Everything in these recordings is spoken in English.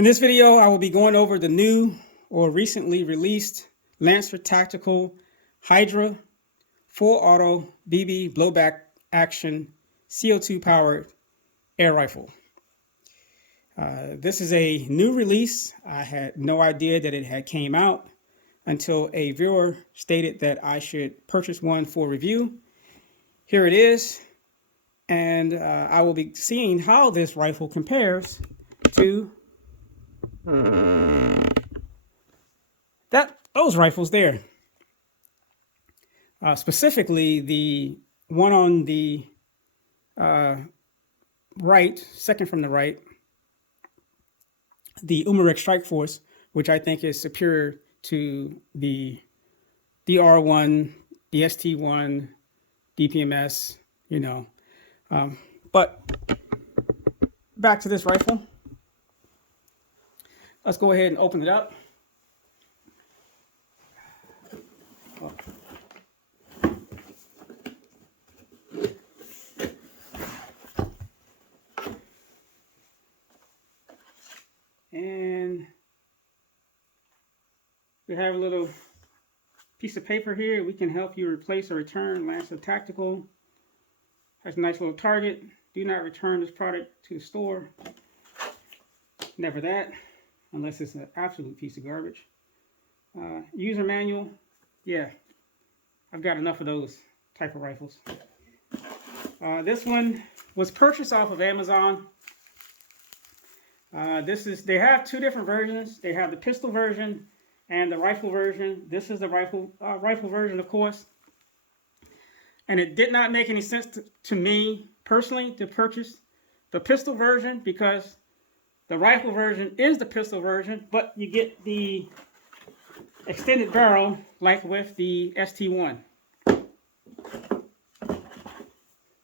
In this video, I will be going over the new or recently released Lancer Tactical Hydra Full Auto BB Blowback Action CO2 powered air rifle. This is a new release. I had no idea that it had came out until a viewer stated that I should purchase one for review. Here it is, and I will be seeing how this rifle compares to those rifles there. Specifically, the one on the right, second from the right, the Umarex Strike Force, which I think is superior to the DR1, the ST1, DPMS, But back to this rifle. Let's go ahead and open it up. And we have a little piece of paper here. We can help you replace or return Lancer Tactical. Has a nice little target. Do not return this product to the store. Never that, unless it's an absolute piece of garbage. User manual. Yeah, I've got enough of those type of rifles. This one was purchased off of Amazon. They have two different versions. They have the pistol version and the rifle version. This is the rifle version, of course. And it did not make any sense to me personally to purchase the pistol version, because the rifle version is the pistol version, but you get the extended barrel like with the ST1,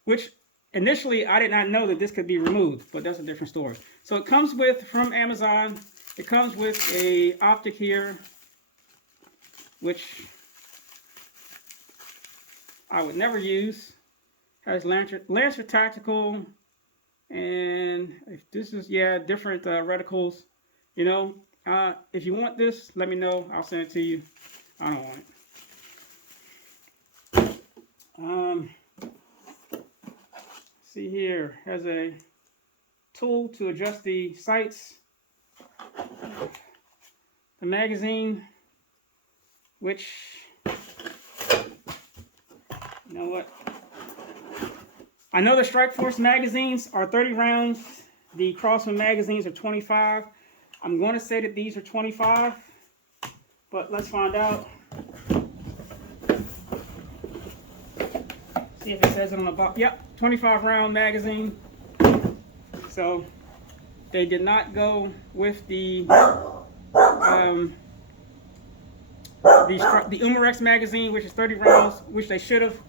which initially I did not know that this could be removed, but that's a different story. So it comes with, from Amazon, it comes with a optic here, which I would never use. Has Lancer Tactical, and if this is, different reticles. If you want this, let me know. I'll send it to you. I don't want it. See here, has a tool to adjust the sights. The magazine, which, you know what? I know the Strike Force magazines are 30 rounds. The Crosman magazines are 25. I'm going to say that these are 25, but let's find out. See if it says it on the box. Yep, 25 round magazine. So they did not go with the Umarex magazine, which is 30 rounds, which they should have.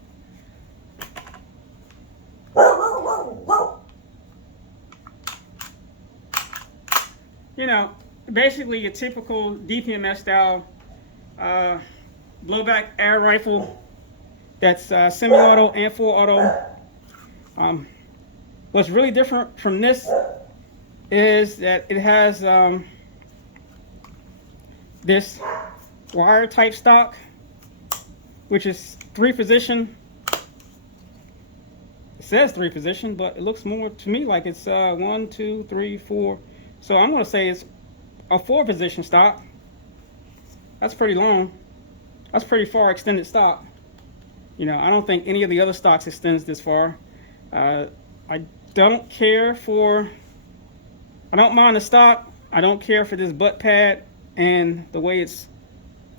Basically a typical DPMS style blowback air rifle that's semi-auto and full auto. What's really different from this is that it has this wire type stock, which is 3 position. It says 3 position, but it looks more to me like it's 1, 2, 3, 4. So I'm going to say it's a 4 position stock. That's pretty long. That's pretty far extended stock. I don't think any of the other stocks extends this far. I don't mind the stock. I don't care for this butt pad and the way it's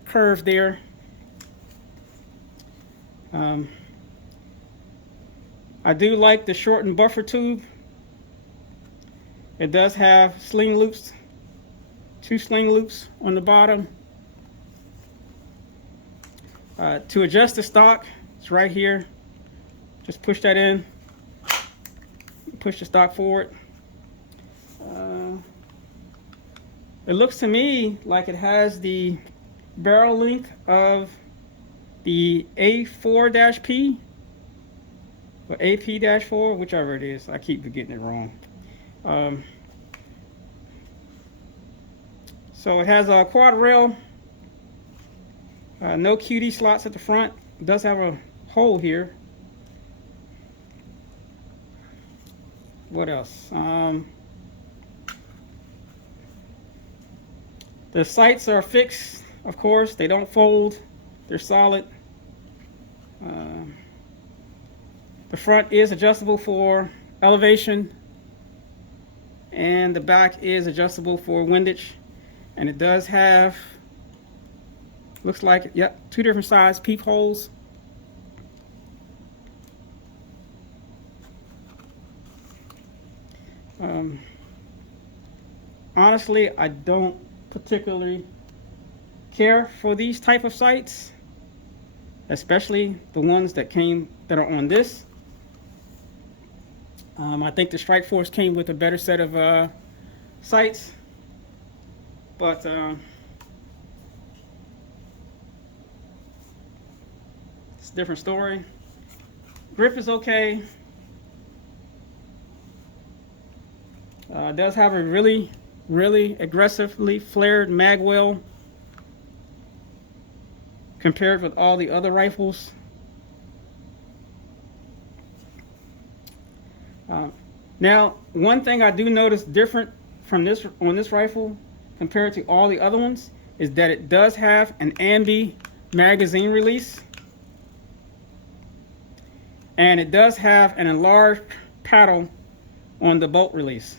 curved there. I do like the shortened buffer tube. It does have sling loops, 2 sling loops on the bottom. To adjust the stock, it's right here. Just push that in, push the stock forward. It looks to me like it has the barrel length of the A4-P or AP-4, whichever it is. I keep getting it wrong. So it has a quad rail, no QD slots at the front. It does have a hole here. What else? The sights are fixed, of course. They don't fold. They're solid. The front is adjustable for elevation, and the back is adjustable for windage. And it does have, looks like, yep, 2 different size peepholes. Honestly, I don't particularly care for these type of sights, especially the ones that are on this. I think the Strike Force came with a better set of sights, but it's a different story. Grip is okay. It does have a really aggressively flared mag well compared with all the other rifles. Now, one thing I do notice different from this on this rifle compared to all the other ones is that it does have an ambi magazine release, and it does have an enlarged paddle on the bolt release.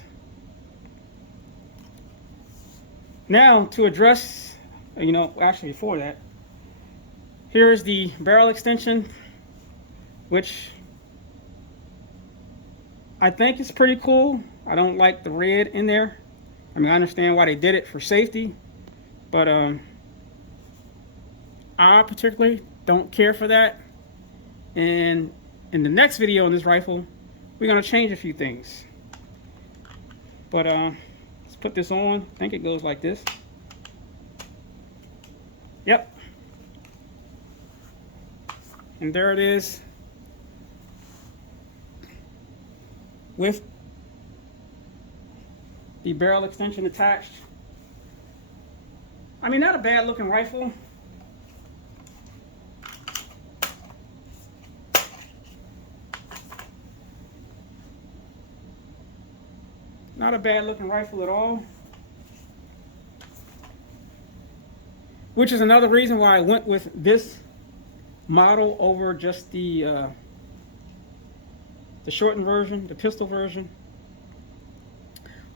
Now, to address, actually before that, here's the barrel extension, which I think is pretty cool. I don't like the red in there. I mean, I understand why they did it for safety, but I particularly don't care for that. And in the next video on this rifle, we're gonna change a few things. But let's put this on. I think it goes like this. Yep. And there it is, with the barrel extension attached. I mean, not a bad looking rifle. Not a bad looking rifle at all. Which is another reason why I went with this model over just the shortened version, the pistol version.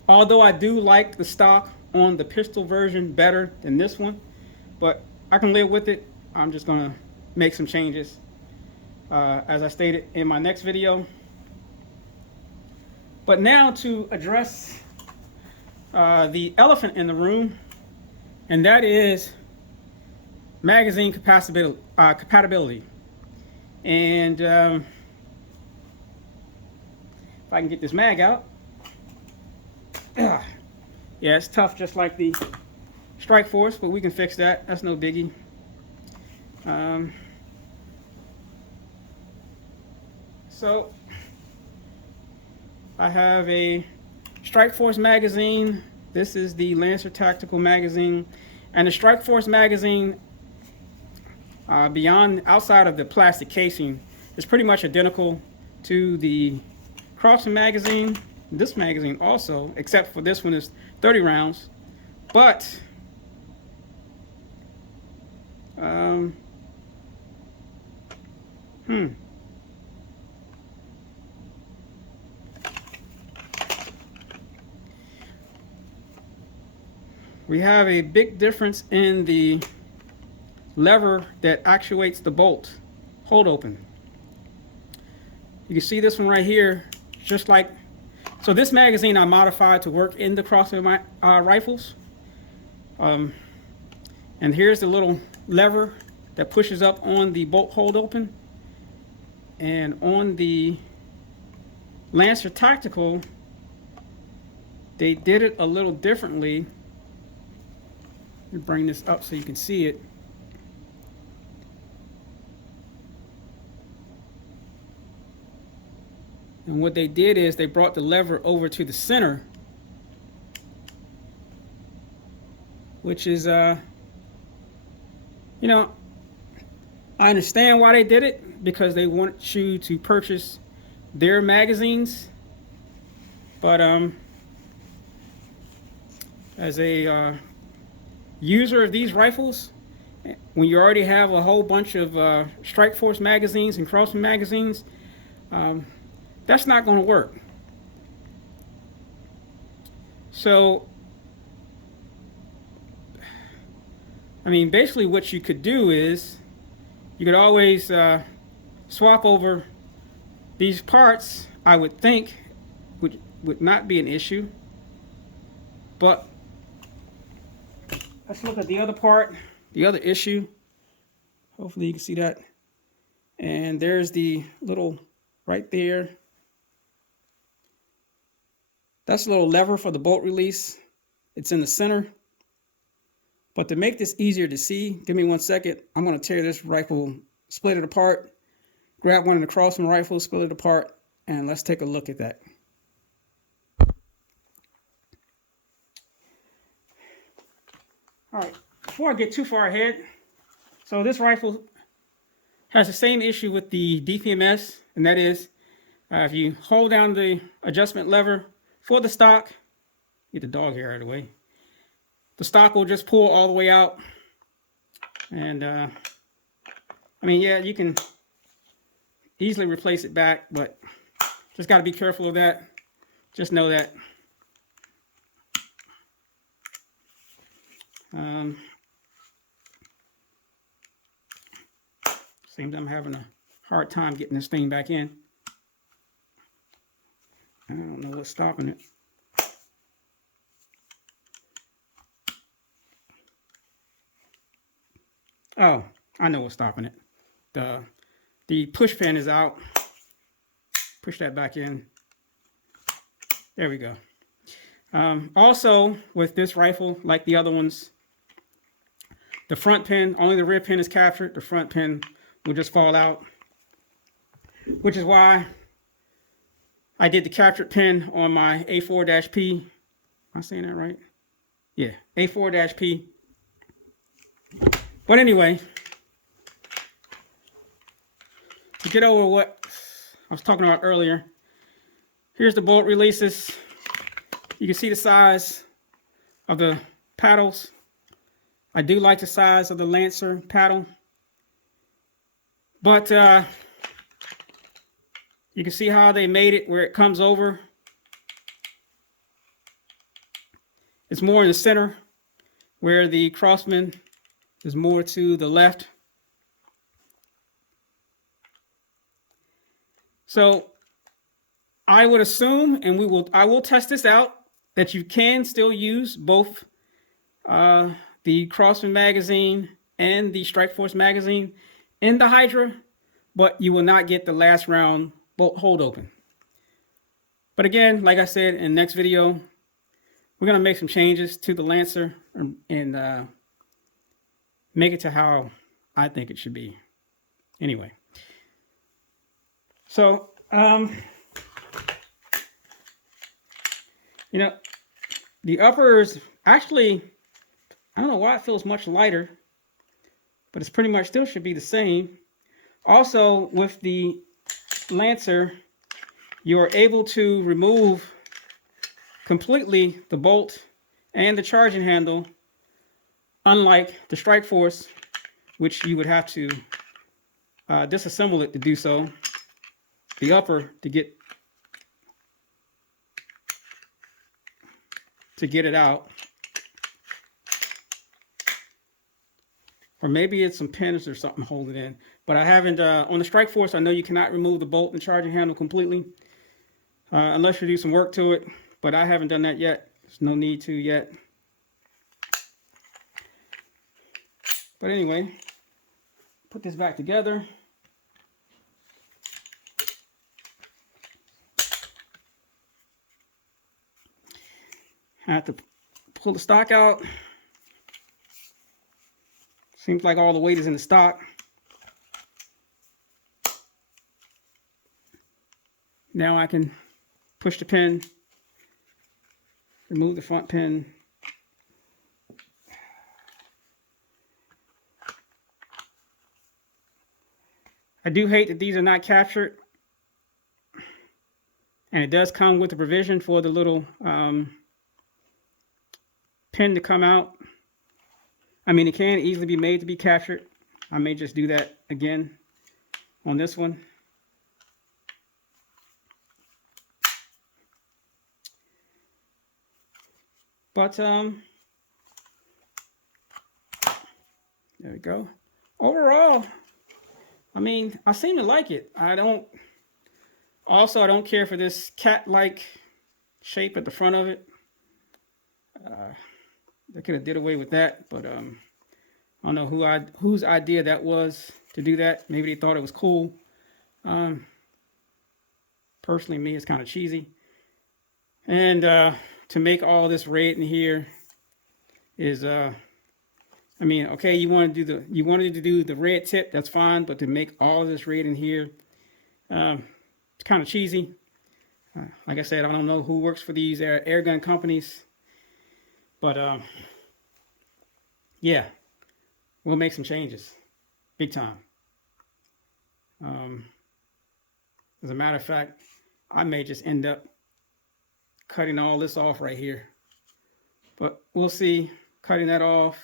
Although I do like the stock on the pistol version better than this one, but I can live with it. I'm just gonna make some changes, as I stated in my next video. But now to address the elephant in the room, and that is magazine compatibility. And if I can get this mag out. Yeah, it's tough, just like the Strike Force, but we can fix that. That's no biggie. So I have a Strike Force magazine. This is the Lancer Tactical magazine, and the Strike Force magazine, outside of the plastic casing, is pretty much identical to the Craftsman magazine. This magazine also, except for this one is 30 rounds, but we have a big difference in the lever that actuates the bolt hold open. You can see this one right here, just like, so this magazine I modified to work in the Craftsman rifles. And here's the little lever that pushes up on the bolt hold open. And on the Lancer Tactical, they did it a little differently. Let me bring this up so you can see it. And what they did is they brought the lever over to the center which is, you know, I understand why they did it, because they want you to purchase their magazines. But as a user of these rifles, when you already have a whole bunch of Strike Force magazines and Craftsman magazines, that's not going to work. So, I mean, basically what you could do is you could always swap over these parts. I would think would not be an issue. But let's look at the other part, the other issue. Hopefully you can see that. And there's the little, right there. That's a little lever for the bolt release. It's in the center. But to make this easier to see, give me 1 second. I'm going to tear this rifle, split it apart, grab one of the Craftsman rifles, split it apart, and let's take a look at that. All right, before I get too far ahead, so this rifle has the same issue with the DPMS, and that is if you hold down the adjustment lever for the stock, get the dog hair out of the way, the stock will just pull all the way out. And I mean, yeah, you can easily replace it back, but just got to be careful of that. Just know that. Seems I'm having a hard time getting this thing back in. I don't know what's stopping it. Oh, I know what's stopping it. The push pin is out. Push that back in. There we go. Also, with this rifle, like the other ones, the front pin, only the rear pin is captured. The front pin will just fall out, which is why I did the captured pin on my A4-P. Am I saying that right? Yeah, A4-P. But anyway, to get over what I was talking about earlier, here's the bolt releases. You can see the size of the paddles. I do like the size of the Lancer paddle. But you can see how they made it where it comes over. It's more in the center, where the Craftsman is more to the left. So I would assume, and I will test this out, that you can still use both the Craftsman magazine and the Strike Force magazine in the Hydra, but you will not get the last round bolt hold open. But again, like I said, in the next video, we're going to make some changes to the Lancer and make it to how I think it should be. Anyway, so you know, the upper is actually, I don't know why it feels much lighter, but it's pretty much still should be the same. Also, with the Lancer, you are able to remove completely the bolt and the charging handle, unlike the Strike Force, which you would have to disassemble it to do so. The upper to get it out. Or maybe it's some pins or something holding it in. But I haven't, on the Strike Force, I know you cannot remove the bolt and charging handle completely unless you do some work to it. But I haven't done that yet. There's no need to yet. But anyway, put this back together. I have to pull the stock out. Seems like all the weight is in the stock. Now I can push the pin, remove the front pin. I do hate that these are not captured. And it does come with a provision for the little pin to come out. I mean, it can easily be made to be captured. I may just do that again on this one. But there we go. Overall, I mean, I seem to like it. I don't care for this cat-like shape at the front of it. They could have did away with that, but I don't know whose idea that was to do that. Maybe they thought it was cool. Personally, me, it's kind of cheesy. And to make all this red in here is, I mean, okay, you wanted to do the red tip, that's fine, but to make all of this red in here, it's kind of cheesy. Like I said, I don't know who works for these air gun companies, but yeah, we'll make some changes, big time. As a matter of fact, I may just end up cutting all this off right here, but we'll see. Cutting that off.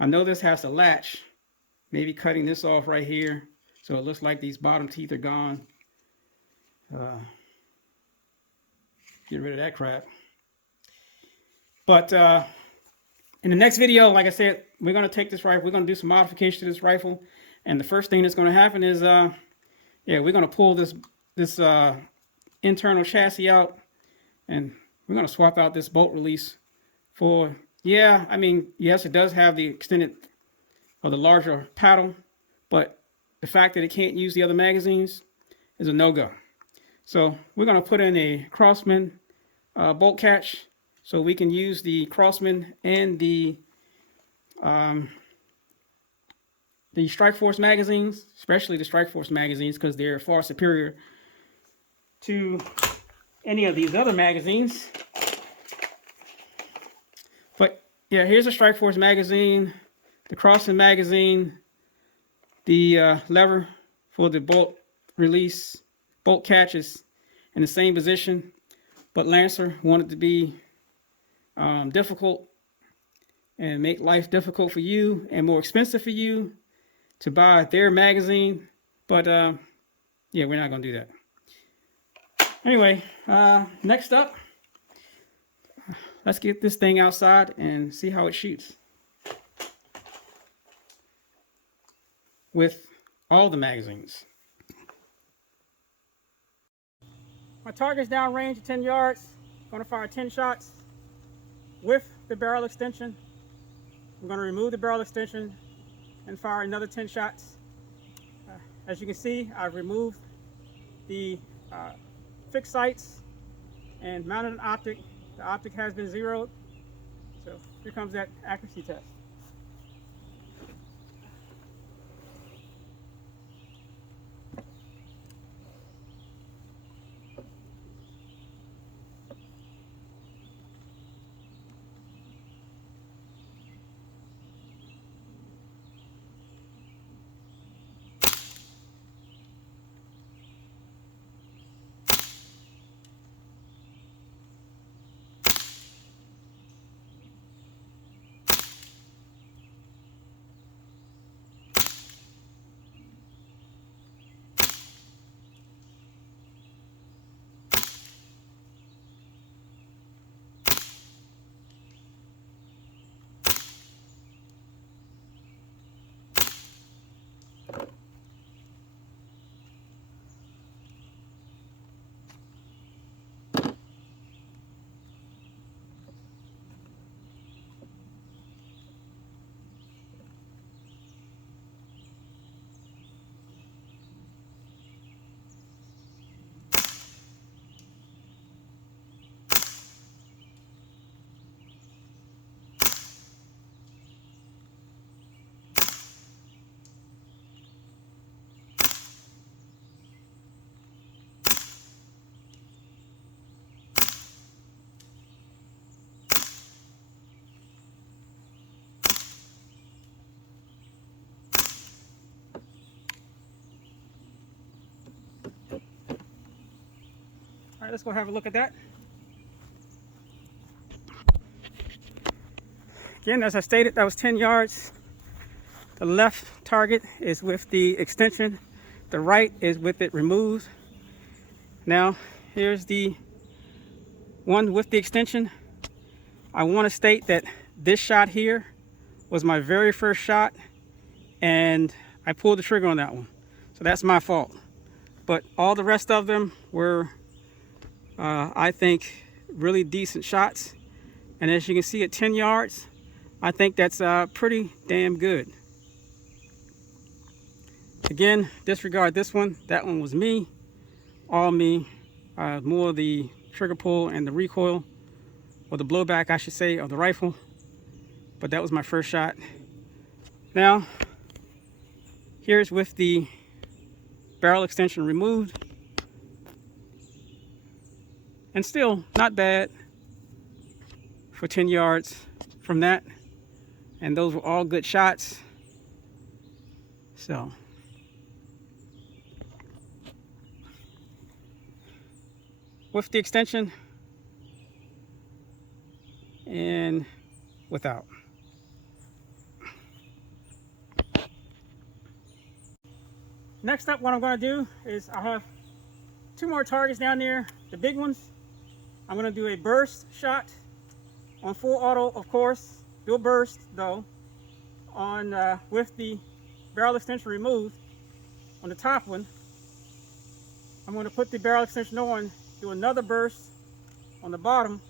I know this has to latch. Maybe cutting this off right here, so it looks like these bottom teeth are gone. Get rid of that crap. But in the next video, like I said, we're going to take this rifle. We're going to do some modifications to this rifle, and the first thing that's going to happen is, yeah, we're going to pull this internal chassis out, and we're going to swap out this bolt release for, yeah, I mean, yes, it does have the extended or the larger paddle, but the fact that it can't use the other magazines is a no-go. So we're going to put in a Crossman bolt catch so we can use the Crossman and the Strike Force magazines, especially the Strike Force magazines, because they're far superior to any of these other magazines. But yeah, here's a Strike Force magazine, the Crossman magazine, the lever for the bolt release, bolt catch is in the same position, but Lancer wanted to be difficult and make life difficult for you and more expensive for you to buy their magazine. But yeah, we're not going to do that. Anyway, next up, let's get this thing outside and see how it shoots with all the magazines. My target's downrange at 10 yards. I'm going to fire 10 shots with the barrel extension. I'm going to remove the barrel extension and fire another 10 shots. As you can see, I've removed the fixed sights and mounted an optic. The optic has been zeroed. So here comes that accuracy test. let's go have a look at that. Again, as I stated, that was 10 yards. The left target is with the extension. The right is with it removed. Now, here's the one with the extension. I want to state that this shot here was my very first shot, and I pulled the trigger on that one. So that's my fault. But all the rest of them were, I think, really decent shots. And as you can see at 10 yards, I think that's pretty damn good. Again, disregard this one. That one was me, all me. More the trigger pull and the recoil, or the blowback, I should say, of the rifle. But that was my first shot. Now, here's with the barrel extension removed. And still not bad for 10 yards from that. And those were all good shots. So, with the extension and without. Next up, what I'm going to do is I have 2 more targets down there, the big ones. I'm going to do a burst shot on full auto, of course. Do a burst though, on with the barrel extension removed. On the top one, I'm going to put the barrel extension on, do another burst on the bottom,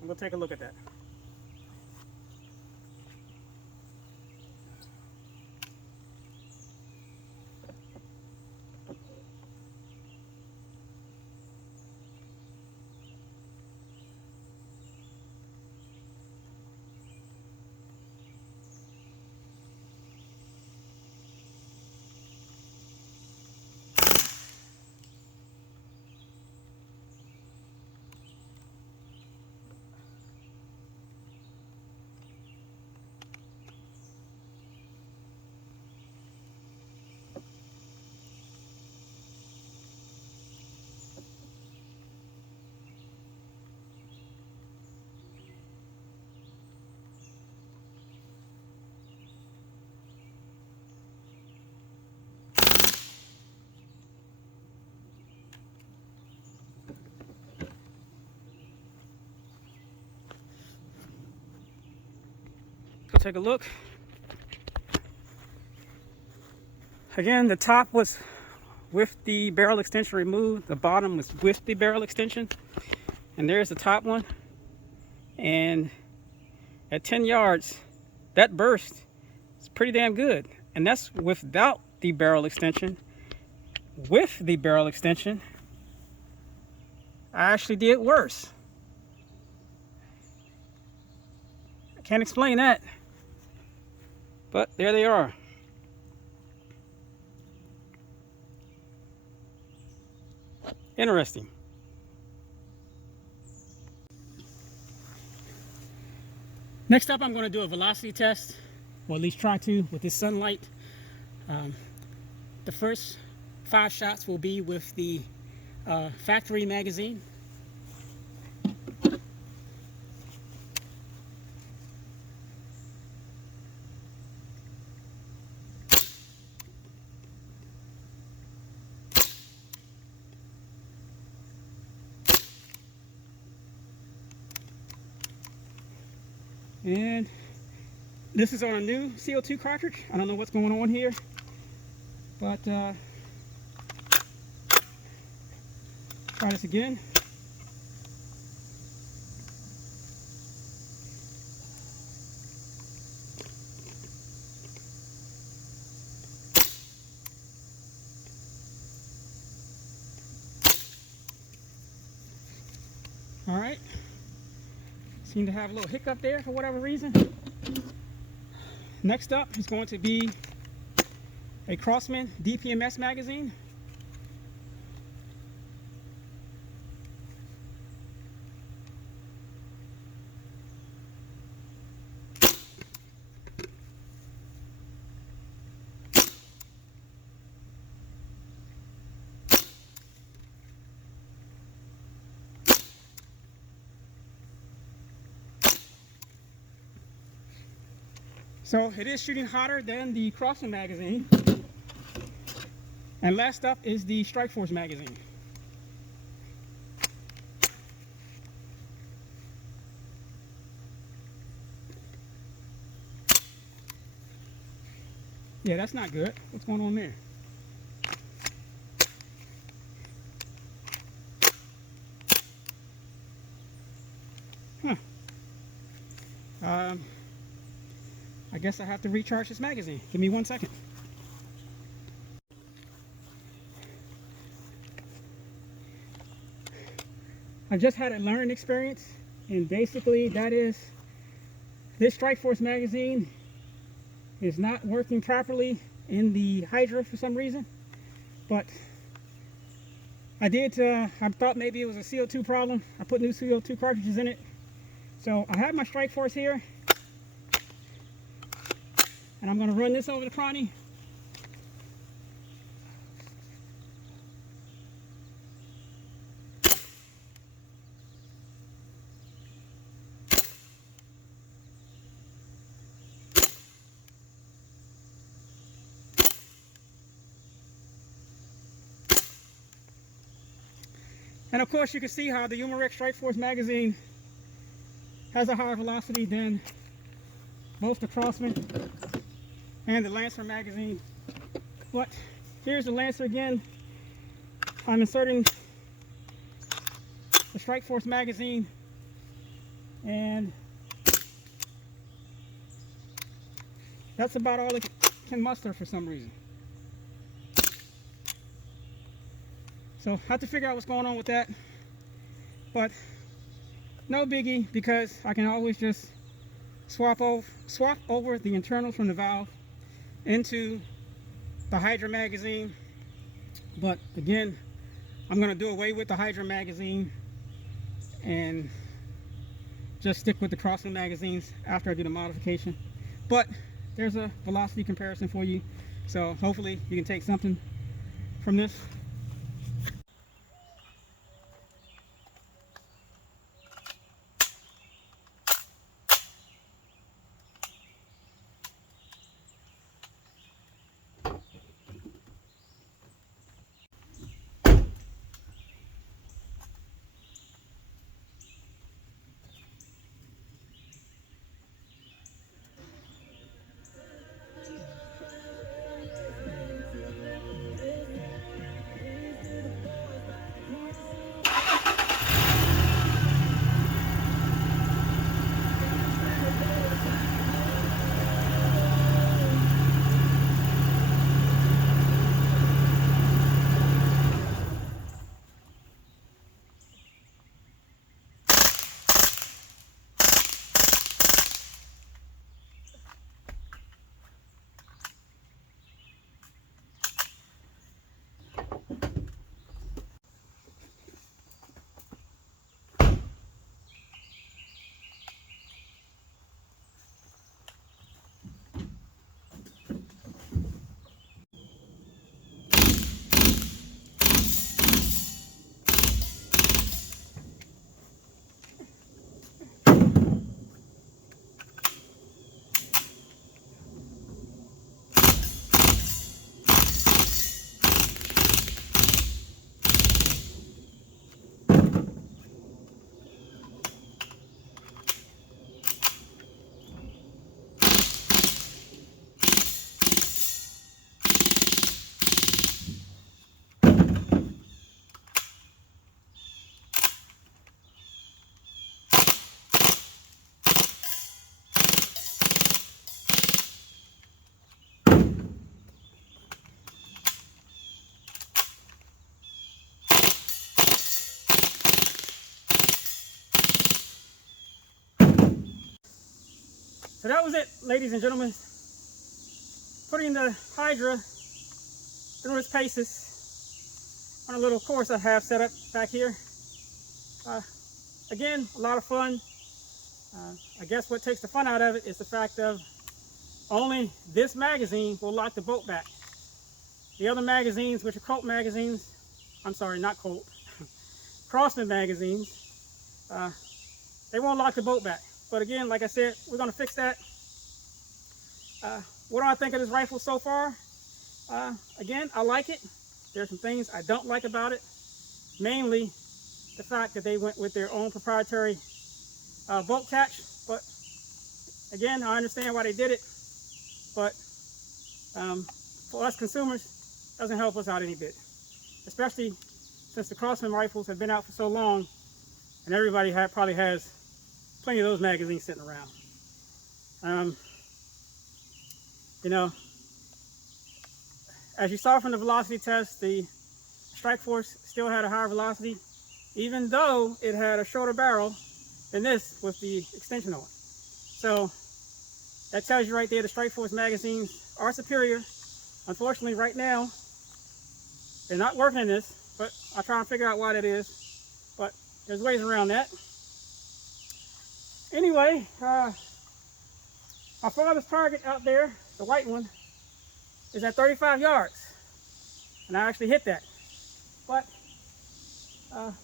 and we'll take a look at that. Take a look. Again, the top was with the barrel extension removed. The bottom was with the barrel extension. And there's the top one. And at 10 yards, that burst is pretty damn good. And that's without the barrel extension. With the barrel extension, I actually did worse. I can't explain that. But there they are. Interesting. Next up, I'm going to do a velocity test, or at least try to, with this sunlight. The first 5 shots will be with the factory magazine. And this is on a new CO2 cartridge. I don't know what's going on here, but try this again. All right. Seem to have a little hiccup there for whatever reason. Next up is going to be a Crosman DPMS magazine. So it is shooting hotter than the Crosman magazine. And last up is the Strikeforce magazine. Yeah, that's not good. What's going on there? Huh. I guess I have to recharge this magazine. Give me 1 second. I just had a learning experience, and basically that is this Strikeforce magazine is not working properly in the Hydra for some reason. But I thought maybe it was a CO2 problem. I put new CO2 cartridges in it. So I have my Strikeforce here, and I'm going to run this over the Cronny. And of course you can see how the Umarex Strikeforce magazine has a higher velocity than both the Crosman and the Lancer magazine. But here's the Lancer again. I'm inserting the Strikeforce magazine, and that's about all it can muster for some reason. So I have to figure out what's going on with that, but no biggie, because I can always just swap over the internals from the valve into the Hydra magazine. But again, I'm going to do away with the Hydra magazine and just stick with the Crosman magazines after I do the modification. But there's a velocity comparison for you, so hopefully you can take something from this. So that was it, ladies and gentlemen. Putting the Hydra through its paces on a little course I have set up back here. Again, a lot of fun. I guess what takes the fun out of it is the fact of only this magazine will lock the boat back. The other magazines, which are Colt magazines, I'm sorry, not Colt, Crosman magazines, they won't lock the boat back. But again, like I said, we're going to fix that. What do I think of this rifle so far? Again, I like it. There's some things I don't like about it. Mainly the fact that they went with their own proprietary bolt catch. But again, I understand why they did it. But for us consumers, it doesn't help us out any bit. Especially since the Crosman rifles have been out for so long, and everybody probably has plenty of those magazines sitting around. You know, as you saw from the velocity test, the Strike Force still had a higher velocity, even though it had a shorter barrel than this with the extension on. So that tells you right there the Strike Force magazines are superior. Unfortunately, right now, they're not working in this, but I'll try and figure out why that is. But there's ways around that. Anyway, my farthest target out there, the white one, is at 35 yards. And I actually hit that. But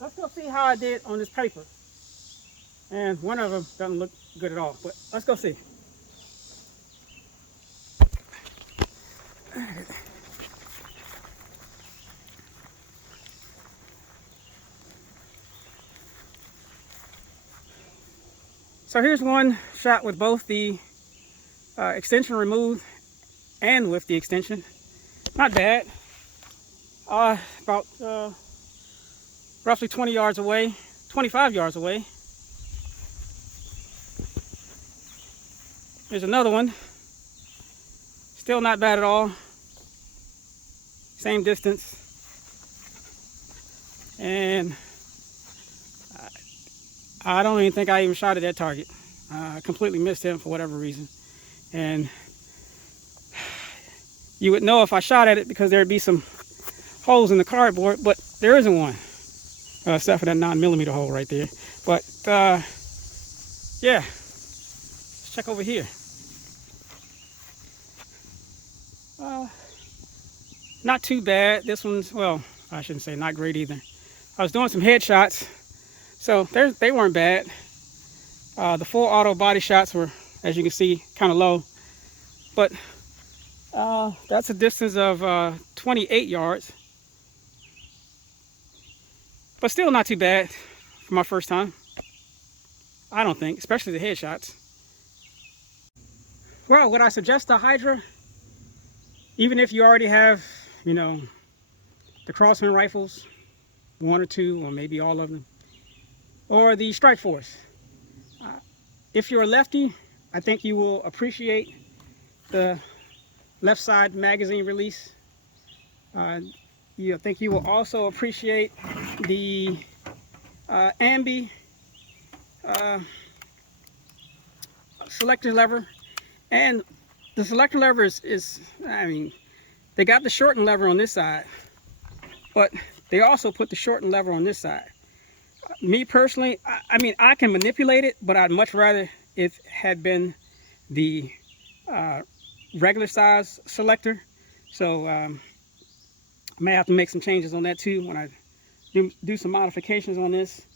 let's go see how I did on this paper. And one of them doesn't look good at all, but let's go see. So here's one shot with both the extension removed and with the extension. Not bad. About roughly 20 yards away, 25 yards away. There's another one. Still not bad at all. Same distance. And I don't even think I even shot at that target. I completely missed him for whatever reason. And you would know if I shot at it because there'd be some holes in the cardboard, but there isn't one. Except for that 9mm hole right there. But yeah, let's check over here. Not too bad. This one's, well, I shouldn't say not great either. I was doing some headshots, so they weren't bad. The full auto body shots were, as you can see, kind of low. But that's a distance of 28 yards. But still not too bad for my first time. I don't think, especially the headshots. Well, would I suggest the Hydra? Even if you already have, you know, the Crosman rifles, one or two, or maybe all of them, or the Strike Force. If you're a lefty, I think you will appreciate the left side magazine release. I think you will also appreciate the ambi selector lever. And the selector lever is, I mean, they got the shortened lever on this side, but they also put the shortened lever on this side. Me personally, I mean, I can manipulate it, but I'd much rather it had been the regular size selector. So I may have to make some changes on that too when I do some modifications on this.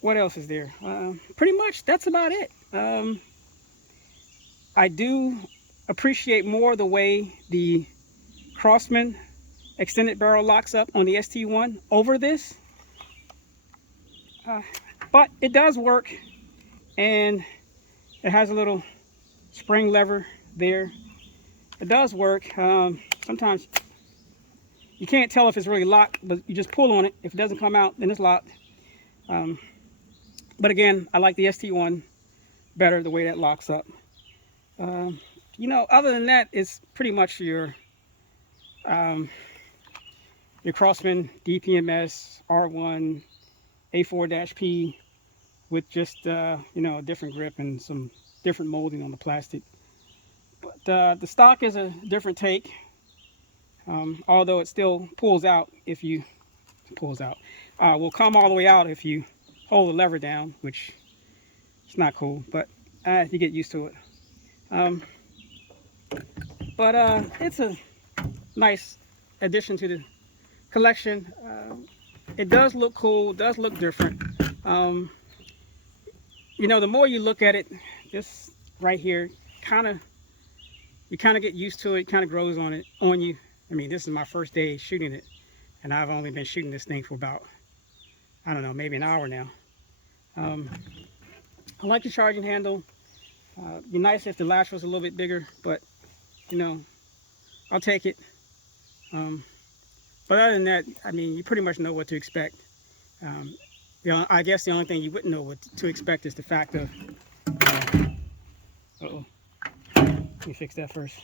What else is there? Pretty much that's about it. I do appreciate more the way the Crosman extended barrel locks up on the ST1 over this. But it does work, and it has a little spring lever there. It does work. Sometimes you can't tell if it's really locked, but you just pull on it. If it doesn't come out, then it's locked. But again, I like the ST1 better, the way that locks up. You know, other than that, it's pretty much your Crosman DPMS R1 A4-P with just you know, a different grip and some different molding on the plastic. But the stock is a different take, although it still pulls out if you will come all the way out if you hold the lever down, which is not cool, but you get used to it. But it's a nice addition to the collection. It does look cool, does look different. You know, the more you look at it, this right here, you kind of get used to it, kind of grows on you. I mean, this is my first day shooting it, and I've only been shooting this thing for about, I don't know, maybe an hour now. I like the charging handle. It'd be nice if the latch was a little bit bigger, but you know, I'll take it. But other than that, I mean, you pretty much know what to expect. I guess the only thing you wouldn't know what to expect is the fact of, uh-oh, let me fix that first.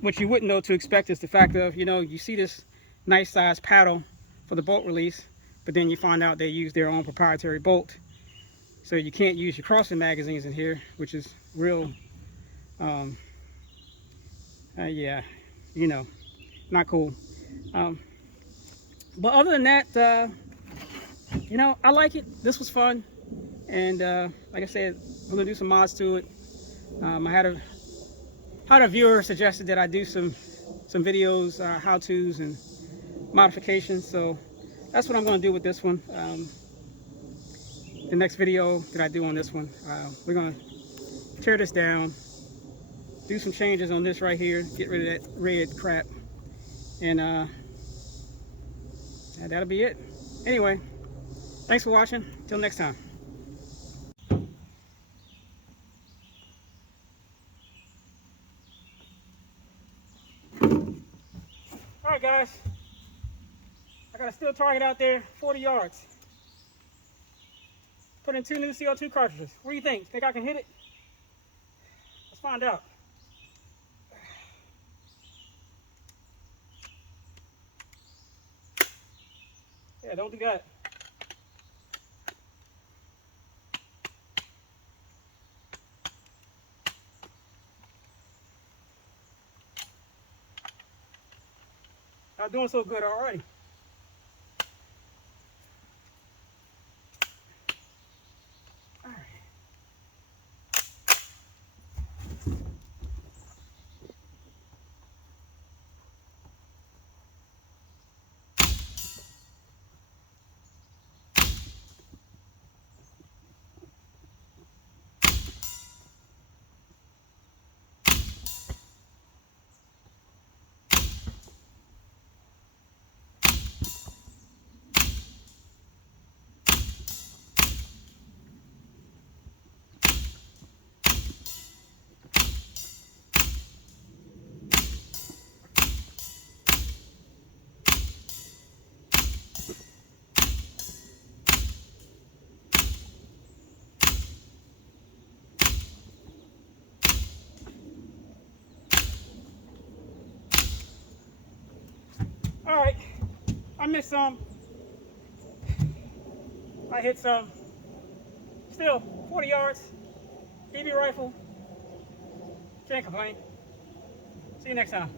What you wouldn't know to expect is the fact of, you know, you see this nice size paddle for the bolt release, but then you find out they use their own proprietary bolt. So you can't use your crossing magazines in here, which is real, yeah, you know, not cool. But other than that, you know, I like it. This was fun. And like I said, I'm gonna do some mods to it. I had a viewer suggested that I do some videos, how-tos and modifications. So that's what I'm gonna do with this one. The next video that I do on this one, we're gonna tear this down, do some changes on this right here, get rid of that red crap, and that'll be it. Anyway, thanks for watching. Till next time. All right, guys. I got a steel target out there, 40 yards. Put in 2 new CO2 cartridges. What do you think? Think I can hit it? Let's find out. Yeah, don't do that. Not doing so good already. All right. All right. I missed some. I hit some. Still, 40 yards. BB rifle. Can't complain. See you next time.